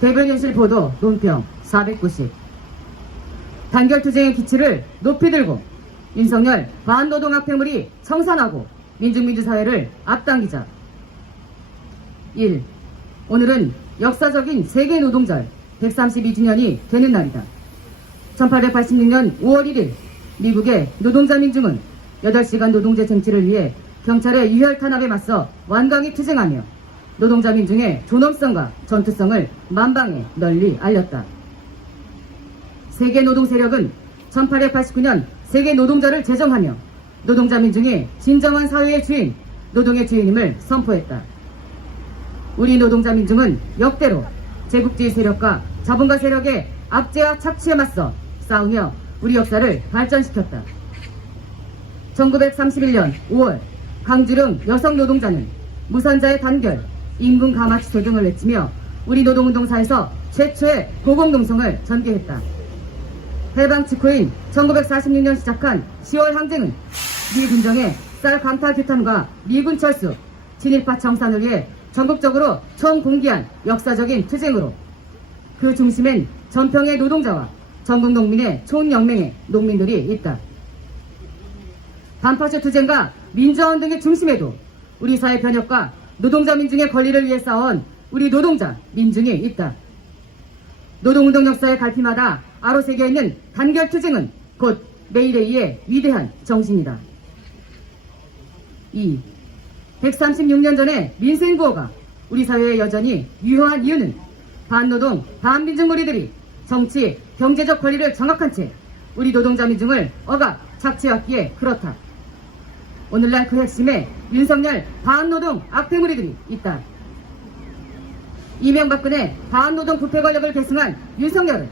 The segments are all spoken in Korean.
대변인실 보도 논평 490 단결투쟁의 기치를 높이 들고 윤석열 반노동학폐물이 청산하고 민중민주사회를 앞당기자 1. 오늘은 역사적인 세계노동절 132주년이 되는 날이다. 1886년 5월 1일 미국의 노동자 민중은 8시간 노동제 쟁취를 위해 경찰의 유혈 탄압에 맞서 완강히 투쟁하며 노동자 민중의 존엄성과 전투성을 만방에 널리 알렸다. 세계 노동 세력은 1889년 세계 노동자를 제정하며 노동자 민중이 진정한 사회의 주인, 노동의 주인임을 선포했다. 우리 노동자 민중은 역대로 제국주의 세력과 자본가 세력의 압제와 착취에 맞서 싸우며 우리 역사를 발전시켰다. 1931년 5월 강주령 여성 노동자는 무산자의 단결, 임금 취소 등을 외치며 우리 노동운동사에서 최초의 고공농성을 전개했다. 해방 직후인 1946년 시작한 10월 항쟁은 미 군정의 쌀 강타 규탄과 미군 철수, 친일파 청산을 위해 전국적으로 총공기한 역사적인 투쟁으로 그 중심엔 전평의 노동자와 전국 농민의 총연맹의 농민들이 있다. 반파쇼 투쟁과 민주화운 등의 중심에도 우리 사회 변혁과 노동자 민중의 권리를 위해 싸운 우리 노동자 민중이 있다. 노동운동 역사의 갈피마다 아로 새겨 있는 단결 투쟁은 곧 메이데이의 위대한 정신이다. 2. 136년 전에 민생구호가 우리 사회에 여전히 유효한 이유는 반노동, 반민중 무리들이 정치, 경제적 권리를 장악한 채 우리 노동자 민중을 억압, 착취했기에 그렇다. 오늘날 그 핵심에 윤석열 반노동 악폐무리들이 있다. 이명박근혜 반노동 부패 권력을 계승한 윤석열은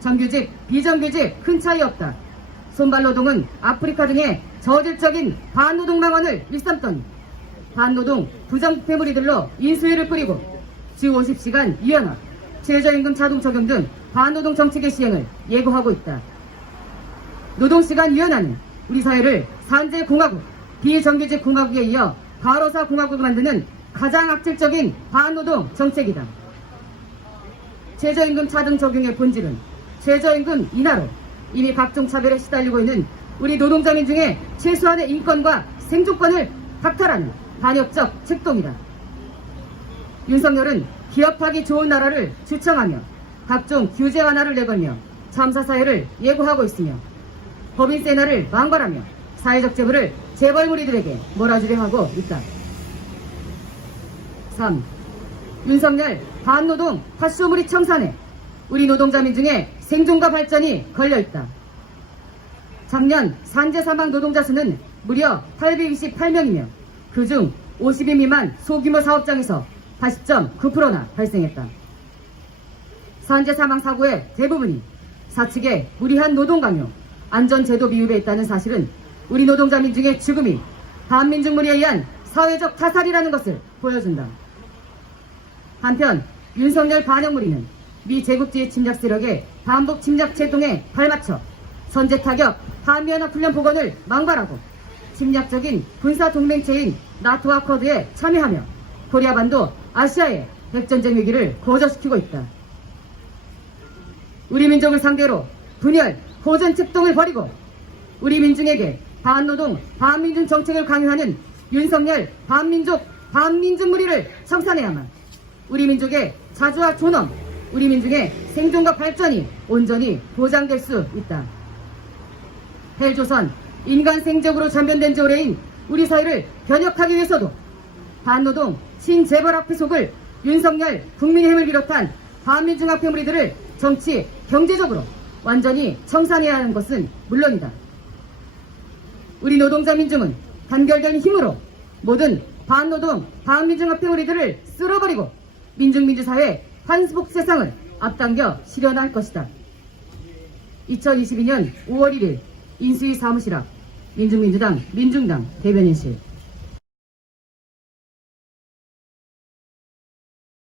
정규직, 비정규직 큰 차이 없다. 손발노동은 아프리카 등의 저질적인 반노동 망언을 일삼더니 반노동 부정부패무리들로 인수위를 뿌리고 주 50시간 유연화, 최저임금 자동 적용 등 반노동 정책의 시행을 예고하고 있다. 노동시간 유연화는 우리 사회를 산재 공화국, 비정규직 공화국에 이어 과로사 공화국을 만드는 가장 악질적인 반노동 정책이다. 최저임금 차등 적용의 본질은 최저임금 인하로 이미 각종 차별에 시달리고 있는 우리 노동자민 중에 최소한의 인권과 생존권을 박탈하는 반역적 책동이다. 윤석열은 기업하기 좋은 나라를 주청하며 각종 규제 완화를 내걸며 참사 사회를 예고하고 있으며 법인 세 나를 망발하며 사회적 재벌을 재벌무리들에게 몰아주려 하고 있다. 3. 윤석열 반노동 파쇼무리 청산에 우리 노동자 민중의 생존과 발전이 걸려있다. 작년 산재 사망 노동자 수는 무려 828명이며 그중 50인 미만 소규모 사업장에서 80.9%나 발생했다. 산재 사망 사고의 대부분이 사측의 무리한 노동 강요, 안전제도 미흡에 있다는 사실은 우리 노동자 민중의 죽음이 반민중 무리에 의한 사회적 타살이라는 것을 보여준다. 한편 윤석열 반영무리는 미 제국주의 침략 세력의 반복 침략 제동에 발맞춰 선제 타격 한미연합 훈련 복원을 망발하고 침략적인 군사 동맹체인 나토 아코드에 참여하며 코리아 반도 아시아의 핵전쟁 위기를 고조시키고 있다. 우리 민족을 상대로 분열, 호전 책동을 벌이고 우리 민중에게 반노동, 반민중 정책을 강요하는 윤석열 반민족, 반민중 무리를 청산해야만 우리 민족의 자주와 존엄, 우리 민중의 생존과 발전이 온전히 보장될 수 있다. 헬조선, 인간 생적으로 전변된 지 오래인 우리 사회를 변혁하기 위해서도 반노동, 신재벌 앞에 속을 윤석열, 국민의힘을 비롯한 반민중 합폐무리들을 정치, 경제적으로 완전히 청산해야 하는 것은 물론이다. 우리 노동자 민중은 단결된 힘으로 모든 반노동, 반민중 합폐우리들을 쓸어버리고 민중민주사회 환수복 세상을 앞당겨 실현할 것이다. 2022년 5월 1일 인수위 사무실 앞 민중민주당 민중당 대변인실